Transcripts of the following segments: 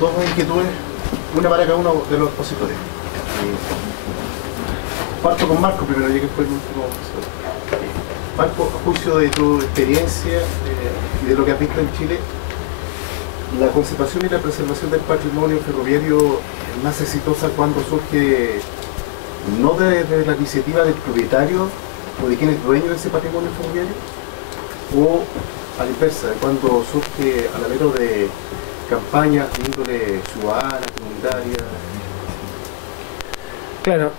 dos inquietudes, una para cada uno de los expositores. Parto con Marco primero, ya que fue el último expositor. Marco, a juicio de tu experiencia y de lo que has visto en Chile, la conservación y la preservación del patrimonio ferroviario es más exitosa cuando surge no de la iniciativa del propietario o de quien es dueño de ese patrimonio ferroviario, o a la inversa, cuando surge a la vera de campañas de índole ciudadana, comunitaria. Claro,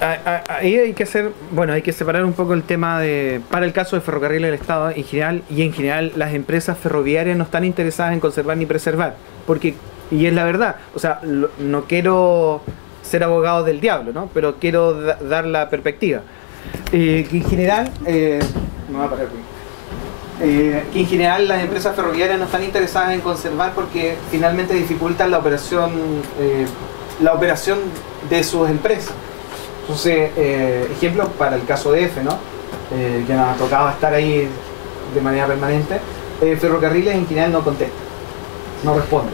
ahí hay que hacer, bueno, hay que separar un poco el tema de, para el caso de Ferrocarriles del Estado en general, y en general las empresas ferroviarias no están interesadas en conservar ni preservar, porque, y es la verdad, o sea, no quiero ser abogado del diablo, ¿no? Pero quiero dar la perspectiva. Que en general, me va a parar que en general las empresas ferroviarias no están interesadas en conservar porque finalmente dificultan la operación de sus empresas. Entonces, ejemplos para el caso de F, ¿no? Que nos ha tocado estar ahí de manera permanente. Ferrocarriles en general no contesta, no responde.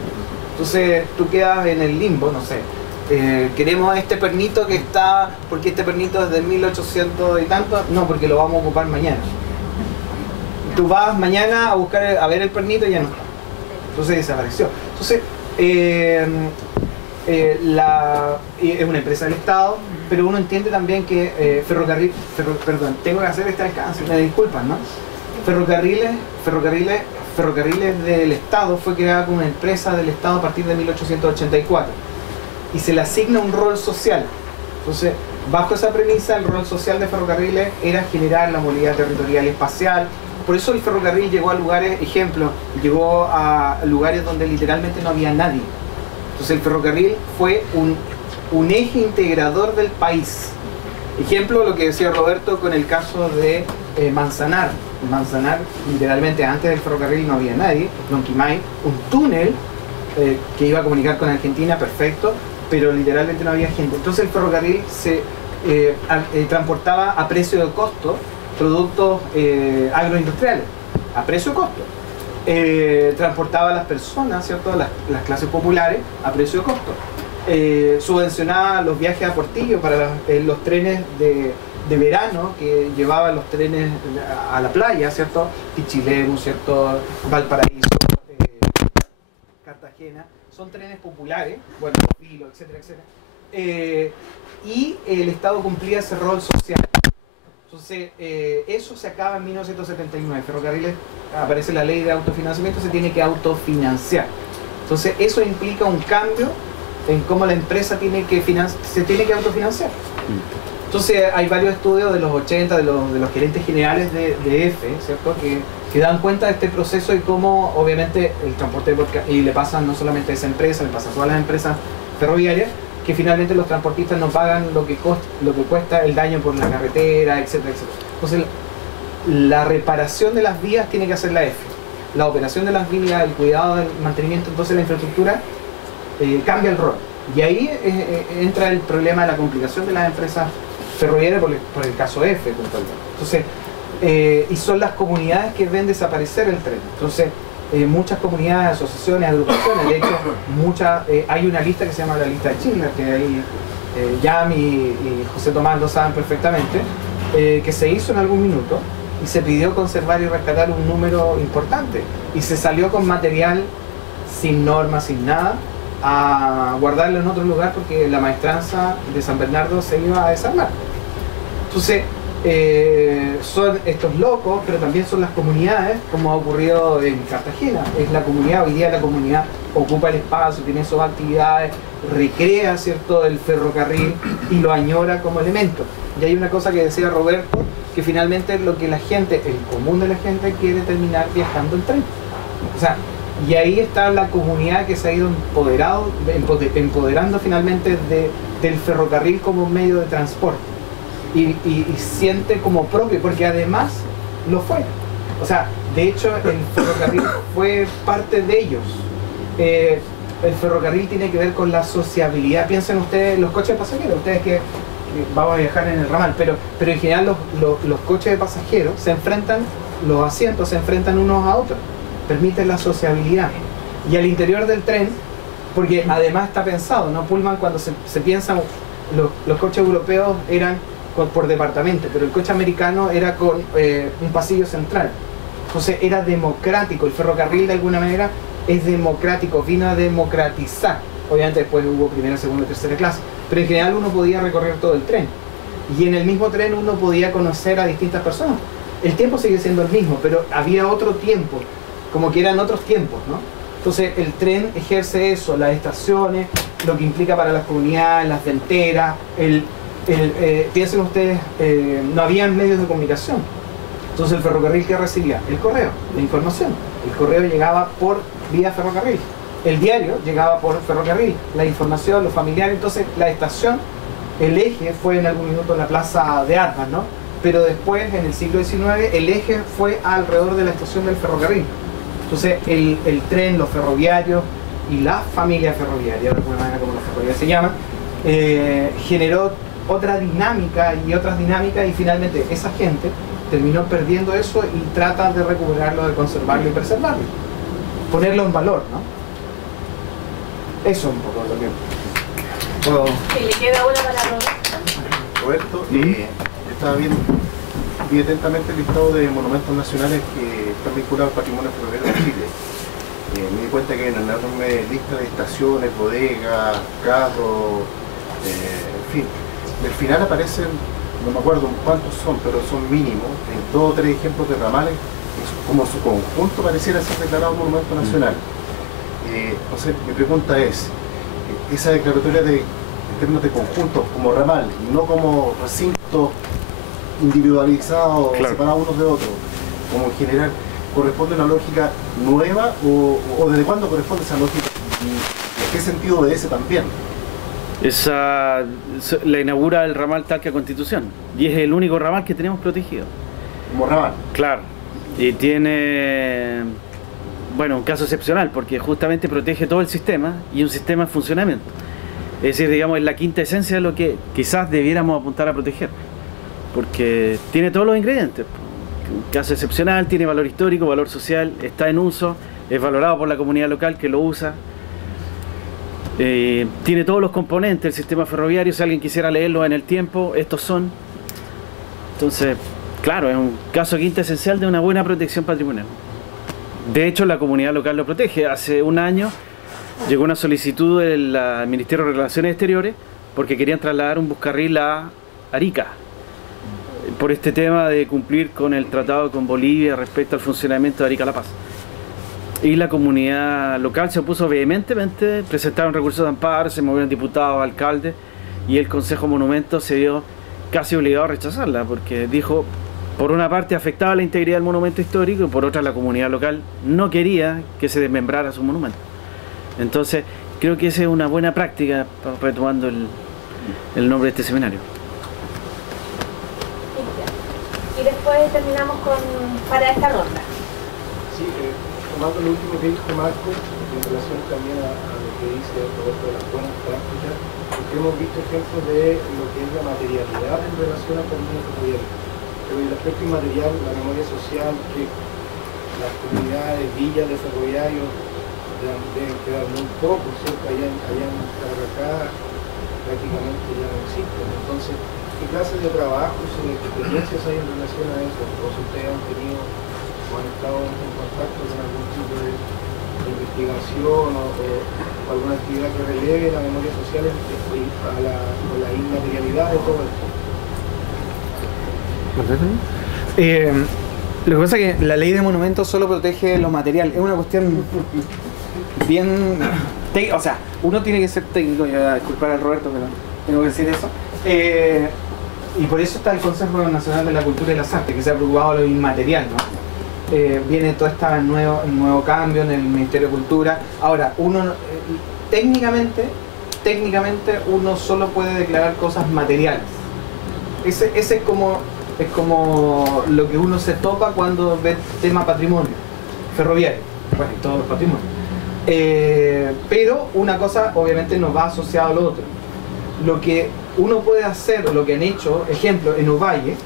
Entonces tú quedas en el limbo, no sé. Queremos este pernito que está, porque este pernito es de 1800 y tanto, no, porque lo vamos a ocupar mañana. Tú vas mañana a buscar, a ver el pernito y ya no está. Entonces desapareció. Entonces, es una empresa del Estado, pero uno entiende también que perdón, tengo que hacer este alcance, me disculpan, ¿no? Ferrocarriles del Estado fue creada como una empresa del Estado a partir de 1884 y se le asigna un rol social. Entonces, bajo esa premisa, el rol social de Ferrocarriles era generar la movilidad territorial y espacial. Por eso el ferrocarril llegó a lugares, ejemplo, llegó a lugares donde literalmente no había nadie. Entonces el ferrocarril fue un eje integrador del país. Ejemplo, lo que decía Roberto con el caso de Manzanar. Manzanar, literalmente antes del ferrocarril no había nadie. Lonquimay, un túnel que iba a comunicar con Argentina, perfecto, pero literalmente no había gente. Entonces el ferrocarril se transportaba a precio de costo productos agroindustriales, a precio de costo. Transportaba a las personas, ¿cierto? Las clases populares a precio de costo. Subvencionaba los viajes a Portillo para los trenes de verano que llevaban los trenes a la playa, ¿cierto? Pichilemu, ¿cierto? Valparaíso, Cartagena. Son trenes populares, bueno, Filo, etcétera, etcétera. Y el Estado cumplía ese rol social. Entonces, eso se acaba en 1979. Ferrocarriles, aparece la ley de autofinanciamiento, se tiene que autofinanciar. Entonces, eso implica un cambio en cómo la empresa se tiene que autofinanciar. Entonces, hay varios estudios de los 80, de los gerentes generales de F, ¿cierto? Que dan cuenta de este proceso y cómo, obviamente, el transporte y le pasa no solamente a esa empresa, le pasa a todas las empresas ferroviarias, que finalmente los transportistas no pagan lo que cuesta el daño por la carretera, etcétera, etcétera. Entonces, la reparación de las vías tiene que hacer la F. La operación de las vías, el cuidado del mantenimiento, entonces la infraestructura cambia el rol. Y ahí entra el problema de la complicación de las empresas ferroviarias por el caso F, puntualmente. Entonces, y son las comunidades que ven desaparecer el tren. Entonces, muchas comunidades, asociaciones, agrupaciones, de hecho, hay una lista que se llama la lista de Schindler, que ahí Yami y José Tomás lo saben perfectamente, que se hizo en algún minuto y se pidió conservar y rescatar un número importante y se salió con material sin normas, sin nada, a guardarlo en otro lugar porque la maestranza de San Bernardo se iba a desarmar. Entonces, son estos locos, pero también son las comunidades, como ha ocurrido en Cartagena. Es la comunidad, hoy día la comunidad ocupa el espacio, tiene sus actividades, recrea, ¿cierto?, el ferrocarril y lo añora como elemento. Y hay una cosa que decía Roberto, que finalmente es lo que la gente, el común de la gente, quiere terminar viajando en tren. O sea, y ahí está la comunidad que se ha ido empoderando finalmente del ferrocarril como medio de transporte. Y siente como propio, porque además lo fue. O sea, de hecho el ferrocarril fue parte de ellos. El ferrocarril tiene que ver con la sociabilidad. Piensen ustedes, los coches de pasajeros, ustedes que vamos a viajar en el ramal, pero en general los coches de pasajeros se enfrentan, los asientos se enfrentan unos a otros, permiten la sociabilidad. Y al interior del tren Porque además está pensado, ¿no? Pullman, cuando se piensa, los coches europeos eran por departamento, pero el coche americano era con un pasillo central. Entonces era democrático, el ferrocarril de alguna manera es democrático, vino a democratizar. Obviamente después hubo primera, segunda, tercera clase, pero en general uno podía recorrer todo el tren. Y en el mismo tren uno podía conocer a distintas personas. El tiempo sigue siendo el mismo, pero había otro tiempo, como que eran otros tiempos, ¿no? Entonces el tren ejerce eso, las estaciones, lo que implica para las comunidades, las fronteras, piensen ustedes, no había medios de comunicación. Entonces el ferrocarril, ¿qué recibía? El correo, la información. El correo llegaba por vía ferrocarril. El diario llegaba por ferrocarril, la información, los familiares. Entonces la estación, el eje fue en algún minuto la plaza de armas, ¿no? Pero después, en el siglo XIX, el eje fue alrededor de la estación del ferrocarril. Entonces el tren, los ferroviarios y la familia ferroviaria, de alguna manera como los ferroviarios se llaman, generó otra dinámica y otras dinámicas, y finalmente esa gente terminó perdiendo eso y trata de recuperarlo, de conservarlo y preservarlo, ponerlo en valor, ¿no? Eso es un poco lo que puedo... Si le queda una para Roberto, estaba viendo vi atentamente el listado de monumentos nacionales que están vinculados al patrimonio ferroviario de Chile. Me di cuenta que hay una enorme lista de estaciones, bodegas, carros, en fin. Al final aparecen, no me acuerdo cuántos son, pero son mínimos, en 2 o 3 ejemplos de ramales, como su conjunto pareciera ser declarado monumento nacional. Entonces, mi pregunta es, esa declaratoria en términos de conjuntos, como ramal, y no como recintos individualizados, claro, separados unos de otros, como en general, ¿corresponde a una lógica nueva o desde cuándo corresponde esa lógica? ¿Y en qué sentido obedece también? Esa la inaugura el ramal Talca Constitución y es el único ramal que tenemos protegido. ¿Como ramal? Claro. Y tiene, bueno, un caso excepcional porque justamente protege todo el sistema y un sistema en funcionamiento. Es decir, digamos, es la quinta esencia de lo que quizás debiéramos apuntar a proteger. Porque tiene todos los ingredientes. Un caso excepcional, tiene valor histórico, valor social, está en uso, es valorado por la comunidad local que lo usa. Tiene todos los componentes del sistema ferroviario. Si alguien quisiera leerlo en el tiempo, estos son. Entonces, claro, es un caso quinta esencial de una buena protección patrimonial. De hecho, la comunidad local lo protege. Hace un año llegó una solicitud del Ministerio de Relaciones Exteriores porque querían trasladar un buscarril a Arica por este tema de cumplir con el tratado con Bolivia respecto al funcionamiento de Arica La Paz. Y la comunidad local se opuso vehementemente, presentaron recursos de amparo, se movieron diputados, alcaldes, y el Consejo Monumento se vio casi obligado a rechazarla, porque dijo, por una parte afectaba la integridad del monumento histórico, y por otra la comunidad local no quería que se desmembrara su monumento. Entonces, creo que esa es una buena práctica, retomando el nombre de este seminario. Y después terminamos para esta ronda. Sí, tomando lo último que dijo Marco, en relación también a lo que dice Roberto de las buenas prácticas, porque hemos visto ejemplos de lo que es la materialidad en relación al patrimonio ferroviario. Pero el aspecto inmaterial, la memoria social, que las comunidades, villas de ferroviarios deben quedar muy poco, ¿cierto? Allá en Tarapacá prácticamente ya no existen. Entonces, ¿qué clase de trabajos y de experiencias hay en relación a eso? ¿O si ustedes han tenido o han estado en contacto con algún tipo de investigación o alguna actividad que releve la memoria social con la inmaterialidad de todo esto? Lo que pasa es que la ley de monumentos solo protege lo material. Es una cuestión bien... O sea, uno tiene que ser técnico, y voy a disculpar al Roberto, pero tengo que decir eso. Y por eso está el Consejo Nacional de la Cultura y las Artes, que se ha preocupado de lo inmaterial, ¿no? Viene todo este nuevo cambio en el Ministerio de Cultura. Ahora, uno técnicamente uno solo puede declarar cosas materiales. Ese es como lo que uno se topa cuando ve tema patrimonio ferroviario, bueno, y todo el patrimonio. Pero una cosa obviamente no va asociado a lo otro. Lo que uno puede hacer, lo que han hecho, ejemplo, en Ovalle,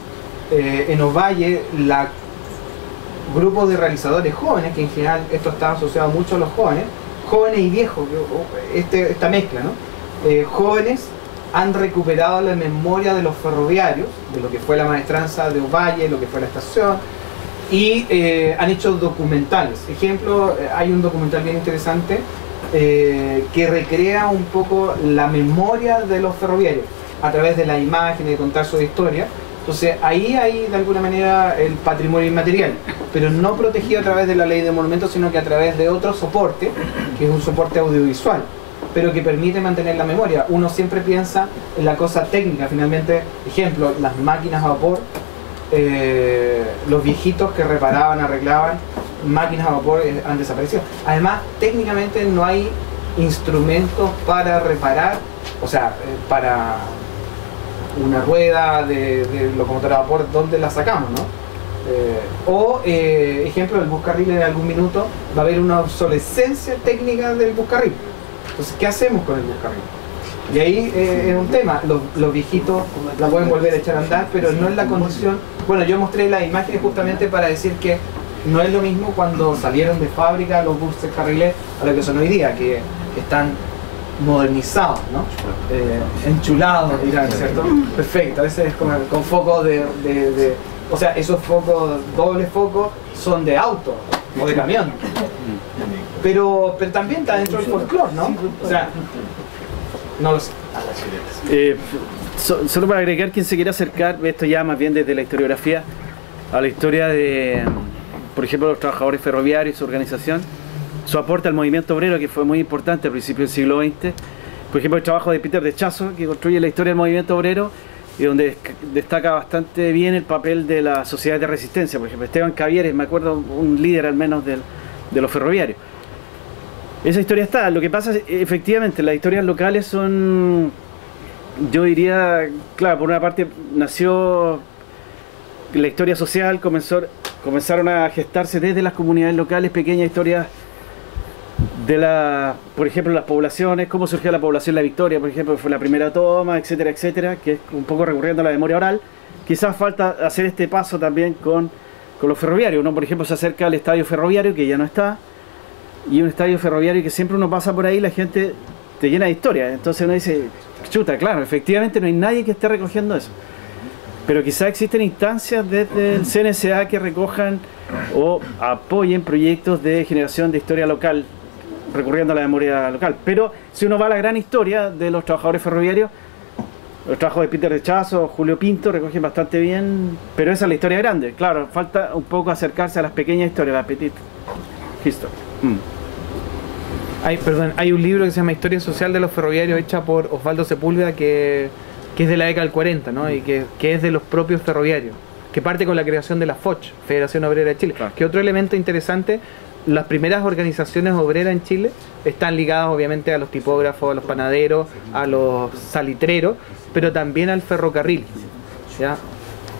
grupos de realizadores jóvenes, que en general esto está asociado mucho a los jóvenes, jóvenes y viejos, esta mezcla, ¿no? Jóvenes han recuperado la memoria de los ferroviarios, de lo que fue la maestranza de Ovalle, lo que fue la estación, y han hecho documentales. Ejemplo, hay un documental bien interesante que recrea un poco la memoria de los ferroviarios a través de las imágenes, de contar su historia. Entonces ahí hay de alguna manera el patrimonio inmaterial, pero no protegido a través de la ley de monumentos, sino que a través de otro soporte, que es un soporte audiovisual, pero que permite mantener la memoria. Uno siempre piensa en la cosa técnica, finalmente, ejemplo, las máquinas a vapor, los viejitos que reparaban, arreglaban máquinas a vapor han desaparecido. Además, técnicamente no hay instrumentos para reparar, o sea, para una rueda de locomotora a vapor, ¿dónde la sacamos, no? Ejemplo, el buscarril en algún minuto va a haber una obsolescencia técnica del buscarril. Entonces, ¿qué hacemos con el buscarril? Y ahí es un tema, los viejitos la pueden volver a echar a andar, pero no es la condición. Bueno, yo mostré las imágenes justamente para decir que no es lo mismo cuando salieron de fábrica los buses carriles a lo que son hoy día, que están modernizados, ¿no? Enchulados, dirán, ¿cierto? Perfecto, a veces es con focos o sea, esos focos, dobles focos, son de auto o de camión. Pero también está dentro del folclore, ¿no? O sea, no lo sé. Solo para agregar, quien se quiera acercar, esto ya más bien desde la historiografía, a la historia de, por ejemplo, los trabajadores ferroviarios, su organización, su aporte al movimiento obrero, que fue muy importante al principio del siglo XX. Por ejemplo, el trabajo de Peter de Chazo, que construye la historia del movimiento obrero y donde destaca bastante bien el papel de la sociedad de resistencia. Por ejemplo, Esteban Cavieres, me acuerdo, un líder al menos de los ferroviarios. Esa historia está. Lo que pasa es, efectivamente, las historias locales son, yo diría, claro, por una parte nació la historia social, comenzaron a gestarse desde las comunidades locales pequeñas historias de por ejemplo, las poblaciones, cómo surgió la población La Victoria, por ejemplo, que fue la primera toma, etcétera, etcétera, que es un poco recurriendo a la memoria oral. Quizás falta hacer este paso también con los ferroviarios. Uno, por ejemplo, se acerca al estadio ferroviario, que ya no está, y un estadio ferroviario que siempre uno pasa por ahí, la gente te llena de historias. Entonces uno dice, chuta, claro, efectivamente no hay nadie que esté recogiendo eso. Pero quizás existen instancias desde el CNSA que recojan o apoyen proyectos de generación de historia local, recurriendo a la memoria local. Pero si uno va a la gran historia de los trabajadores ferroviarios, los trabajos de Peter de Chazo, Julio Pinto recogen bastante bien, pero esa es la historia grande. Claro, falta un poco acercarse a las pequeñas historias, la petite history. Hay un libro que se llama Historia Social de los Ferroviarios, hecha por Osvaldo Sepúlveda, que es de la década del 40, ¿no? Y que es de los propios ferroviarios, que parte con la creación de la FOCH, Federación Obrera de Chile. Claro. Que otro elemento interesante, las primeras organizaciones obreras en Chile están ligadas obviamente a los tipógrafos, a los panaderos, a los salitreros, pero también al ferrocarril, ¿ya?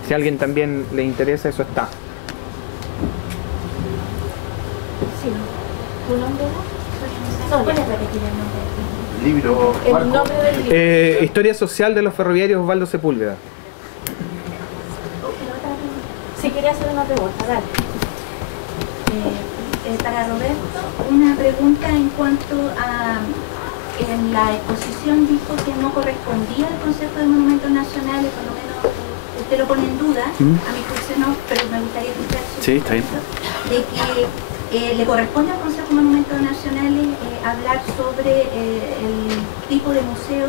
Si a alguien también le interesa, eso está. Sí. ¿Tu nombre era? ¿Puedes repetir el nombre? Libro, El nombre del libro. Historia Social de los Ferroviarios, Osvaldo Sepúlveda. Sí, quería hacer una pregunta, dale. Para Roberto, una pregunta en cuanto a... En la exposición dijo que no correspondía al concepto de monumentos nacionales, por lo menos usted lo pone en duda, a mi juicio no, pero me gustaría escuchar su Sí, está bien. de que le corresponde al concepto de monumentos nacionales hablar sobre el tipo de museo,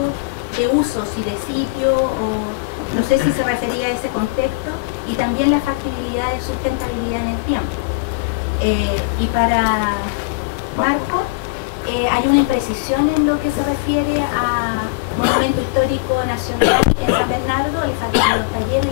de usos y de sitio, o no sé si se refería a ese contexto, y también la factibilidad de sustentabilidad en el tiempo. Y para Marco, hay una imprecisión en lo que se refiere a monumento histórico nacional en San Bernardo, le faltan los talleres.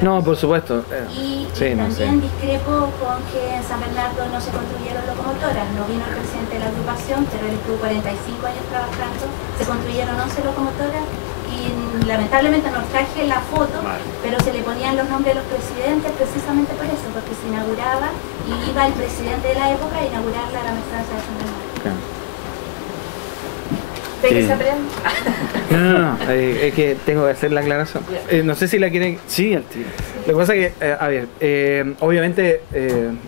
No, por supuesto. Y Sí, no también sé. discrepo con que en San Bernardo no se construyeron locomotoras. No vino el presidente de la agrupación, pero él estuvo 45 años trabajando. Se construyeron 11 locomotoras y lamentablemente no traje la foto, pero se le ponían los nombres de los presidentes precisamente por eso, porque se inauguraba y iba el presidente de la época a inaugurar la maestranza de San Bernardo. Claro. ¿De qué se aprende? No, es que tengo que hacer la aclaración. No sé si la quieren... Sí, al tiro. Lo que pasa es que, a ver, obviamente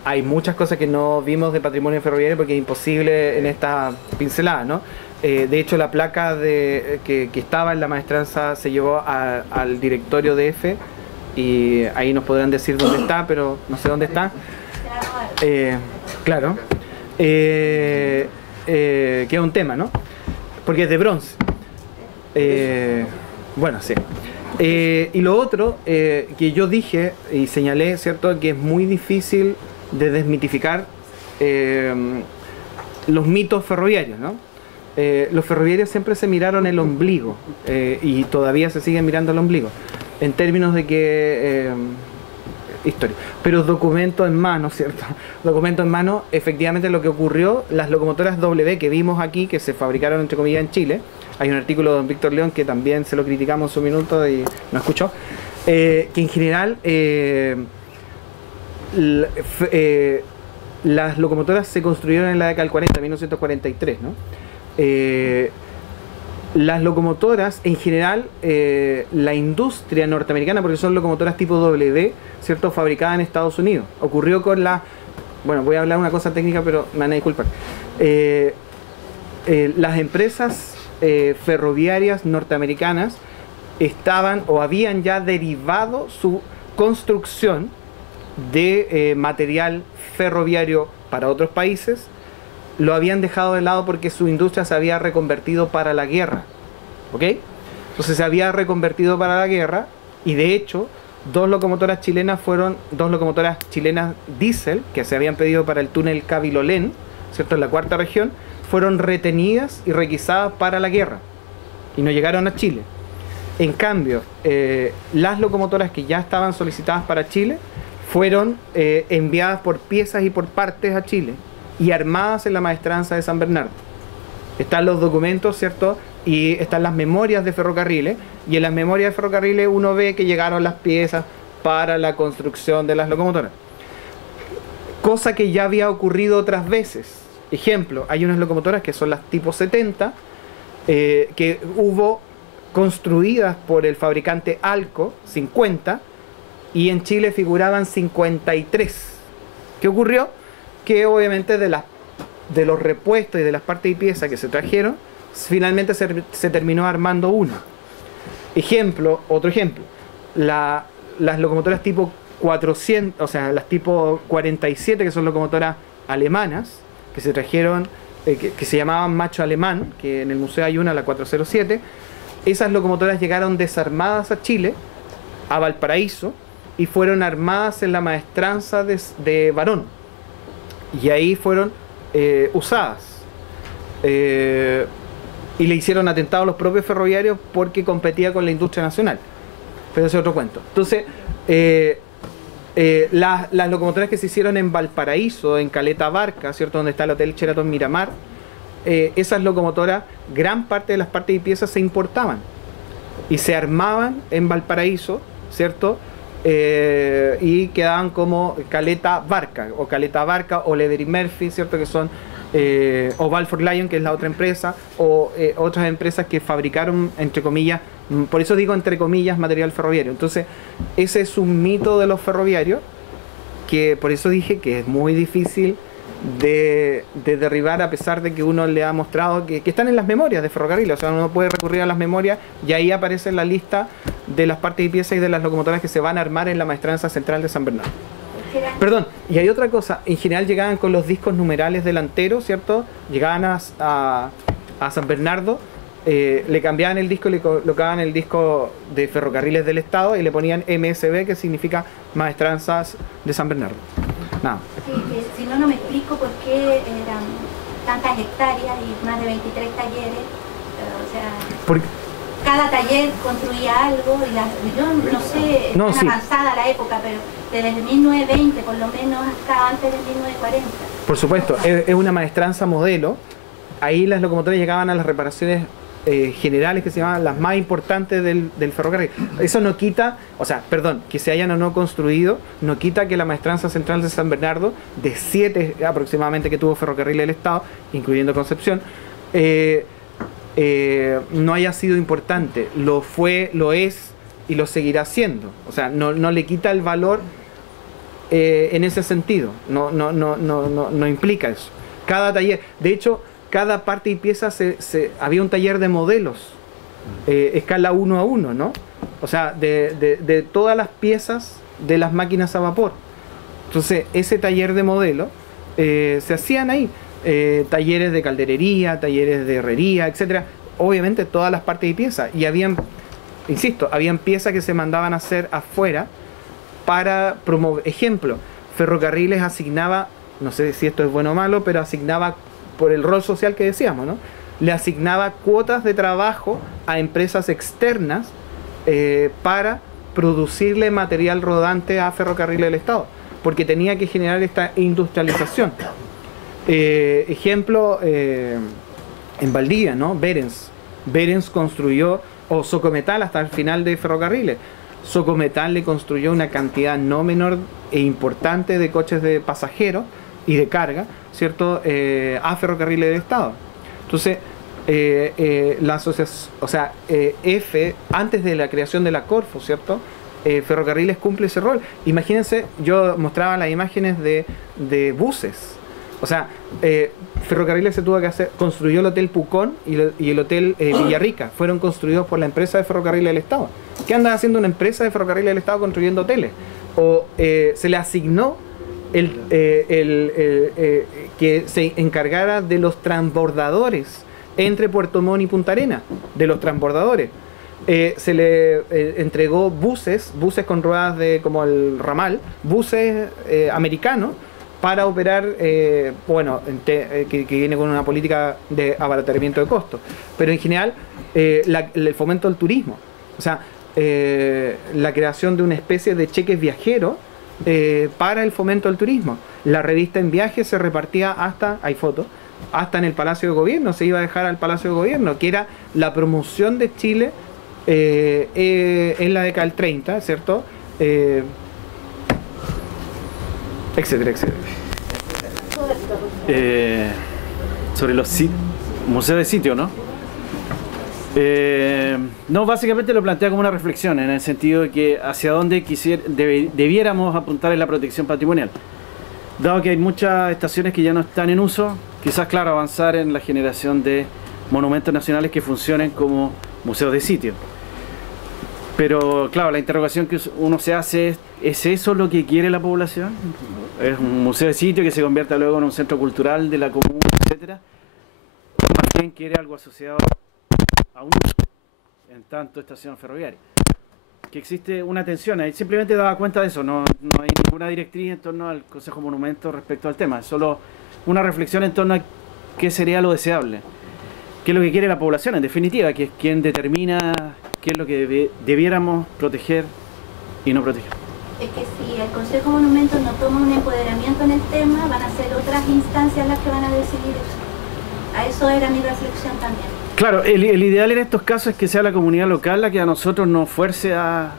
hay muchas cosas que no vimos de patrimonio ferroviario porque es imposible en esta pincelada, ¿no? De hecho, la placa que estaba en la maestranza se llevó al directorio de EFE y ahí nos podrán decir dónde está, pero no sé dónde está. Claro. Que es un tema, ¿no? Porque es de bronce. Bueno, sí. Y lo otro que yo dije y señalé, ¿cierto? Que es muy difícil de desmitificar los mitos ferroviarios, ¿no? Los ferroviarios siempre se miraron el ombligo y todavía se siguen mirando el ombligo en términos de que historia, pero documento en mano, ¿cierto? Documento en mano, efectivamente lo que ocurrió, las locomotoras W que vimos aquí, que se fabricaron entre comillas en Chile, hay un artículo de don Víctor León que también se lo criticamos en su minuto y no escuchó, que en general las locomotoras se construyeron en la década del 40, 1943, ¿no? Las locomotoras, en general, la industria norteamericana, porque son locomotoras tipo W, ¿cierto? Fabricadas en Estados Unidos. Ocurrió con la... Bueno, voy a hablar una cosa técnica, pero me van a disculpar. Las empresas ferroviarias norteamericanas estaban o habían ya derivado su construcción de material ferroviario para otros países. Lo habían dejado de lado porque su industria se había reconvertido para la guerra, ¿ok? Entonces se había reconvertido para la guerra y de hecho dos locomotoras chilenas diésel que se habían pedido para el túnel Cabilolén, ¿cierto? En la cuarta región, fueron retenidas y requisadas para la guerra y no llegaron a Chile. En cambio, las locomotoras que ya estaban solicitadas para Chile fueron enviadas por piezas y por partes a Chile y armadas en la maestranza de San Bernardo. Están los documentos, ¿cierto? Y están las memorias de ferrocarriles, y en las memorias de ferrocarriles uno ve que llegaron las piezas para la construcción de las locomotoras. Cosa que ya había ocurrido otras veces. Ejemplo, hay unas locomotoras que son las tipo 70, que hubo construidas por el fabricante Alco, 50, y en Chile figuraban 53. ¿Qué ocurrió? Que obviamente de los repuestos y de las partes y piezas que se trajeron, finalmente se terminó armando una. Otro ejemplo, las locomotoras tipo 400, o sea, las tipo 47, que son locomotoras alemanas, que se trajeron, que se llamaban Macho Alemán, que en el museo hay una, la 407, esas locomotoras llegaron desarmadas a Chile, a Valparaíso, y fueron armadas en la maestranza de Barón. Y ahí fueron usadas. Y le hicieron atentado a los propios ferroviarios porque competía con la industria nacional. Pero ese es otro cuento. Entonces, las locomotoras que se hicieron en Valparaíso, en Caleta Barca, ¿cierto? Donde está el Hotel Sheraton Miramar, esas locomotoras, gran parte de las partes y piezas se importaban. Y se armaban en Valparaíso, ¿cierto? Y quedaban como Caleta Barca o Lever y Murphy, ¿cierto? Que son o Balfour Lyon, que es la otra empresa, o otras empresas que fabricaron, entre comillas, por eso digo entre comillas, material ferroviario. Entonces ese es un mito de los ferroviarios, que por eso dije que es muy difícil de derribar, a pesar de que uno le ha mostrado que están en las memorias de ferrocarril. O sea, uno puede recurrir a las memorias y ahí aparece la lista de las partes y piezas y de las locomotoras que se van a armar en la maestranza central de San Bernardo. Perdón, y hay otra cosa, en general llegaban con los discos numerales delanteros, ¿cierto? Llegaban a San Bernardo, le cambiaban el disco y le colocaban el disco de Ferrocarriles del Estado y le ponían MSB, que significa Maestranzas de San Bernardo. Nada. Sí, si no me explico por qué eran tantas hectáreas y más de 23 talleres, o sea... Cada taller construía algo y yo no sé, no, tan avanzada la época, pero desde 1920 por lo menos hasta antes de 1940. Por supuesto, es una maestranza modelo. Ahí las locomotoras llegaban a las reparaciones generales, que se llamaban las más importantes del ferrocarril. Eso no quita, o sea, perdón, que se hayan o no construido, no quita que la maestranza central de San Bernardo, de 7 aproximadamente que tuvo Ferrocarril del Estado, incluyendo Concepción, no haya sido importante. Lo fue, lo es y lo seguirá siendo. O sea, no le quita el valor en ese sentido. No implica eso. Cada taller, de hecho, cada parte y pieza había un taller de modelos, escala 1 a 1, ¿no? O sea, de todas las piezas de las máquinas a vapor. Entonces, ese taller de modelo se hacían ahí. Talleres de calderería, talleres de herrería, etcétera. Obviamente todas las partes y piezas. Y habían, insisto, habían piezas que se mandaban a hacer afuera para promover. Ejemplo, Ferrocarriles asignaba, no sé si esto es bueno o malo, pero asignaba, por el rol social que decíamos, ¿no? Le asignaba cuotas de trabajo a empresas externas para producirle material rodante a Ferrocarriles del Estado, porque tenía que generar esta industrialización. Ejemplo, en Valdivia, ¿no? Berens construyó, o Socometal hasta el final de Ferrocarriles. Socometal le construyó una cantidad no menor e importante de coches de pasajeros y de carga, ¿cierto? A Ferrocarriles del Estado. Entonces, la asociación, o sea, antes de la creación de la Corfo, ¿cierto? Ferrocarriles cumple ese rol. Imagínense, yo mostraba las imágenes de buses. O sea, Ferrocarriles se tuvo que construyó el Hotel Pucón y el Hotel Villarrica. Fueron construidos por la empresa de Ferrocarriles del Estado. ¿Qué anda haciendo una empresa de Ferrocarriles del Estado construyendo hoteles? O se le asignó que se encargara de los transbordadores entre Puerto Montt y Punta Arenas, de los transbordadores. Se le entregó buses con ruedas como el ramal, buses americanos, para operar, que viene con una política de abaratamiento de costos. Pero en general, el fomento del turismo. O sea, la creación de una especie de cheques viajeros para el fomento del turismo. La revista En Viaje se repartía hay fotos, hasta en el Palacio de Gobierno, se iba a dejar al Palacio de Gobierno, que era la promoción de Chile en la década del 30, ¿cierto? Etcétera, etcétera. Sobre los museos de sitio, ¿no? No, básicamente lo plantea como una reflexión, en el sentido de que hacia dónde debiéramos apuntar en la protección patrimonial. Dado que hay muchas estaciones que ya no están en uso, quizás, claro, avanzar en la generación de monumentos nacionales que funcionen como museos de sitio. Pero, claro, la interrogación que uno se hace ¿es eso lo que quiere la población? ¿Es un museo de sitio que se convierta luego en un centro cultural de la comuna, etcétera? ¿O más bien quiere algo asociado a un uso, en tanto estación ferroviaria? Que existe una tensión, ahí simplemente daba cuenta de eso, no hay ninguna directriz en torno al Consejo Monumento respecto al tema, es solo una reflexión en torno a qué sería lo deseable, qué es lo que quiere la población, en definitiva, que es quien determina qué es lo que debiéramos proteger y no proteger. Es que si el Consejo Monumento no toma un empoderamiento en el tema, van a ser otras instancias las que van a decidir eso. A eso era mi reflexión también. Claro, el ideal en estos casos es que sea la comunidad local la que a nosotros nos fuerce a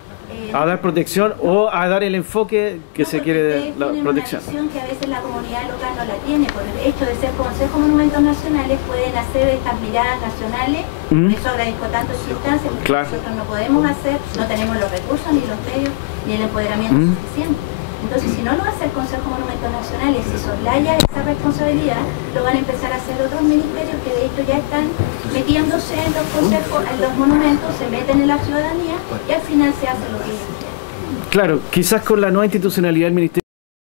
dar protección o a dar el enfoque que se quiere de la protección. Una visión que a veces la comunidad local no la tiene, por el hecho de ser Consejo de Monumentos Nacionales pueden hacer estas miradas nacionales, por eso agradezco tanto esta instancia, porque claro, nosotros no podemos hacer, no tenemos los recursos, ni los medios, ni el empoderamiento suficiente. Entonces, si no lo hace el Consejo de Monumentos Nacionales, si soslaya esa responsabilidad, lo van a empezar a hacer otros ministerios que de hecho ya están metiéndose en los consejos, en los monumentos, se meten en la ciudadanía y al final se hace lo que ellos quieren. Claro, quizás con la nueva institucionalidad del Ministerio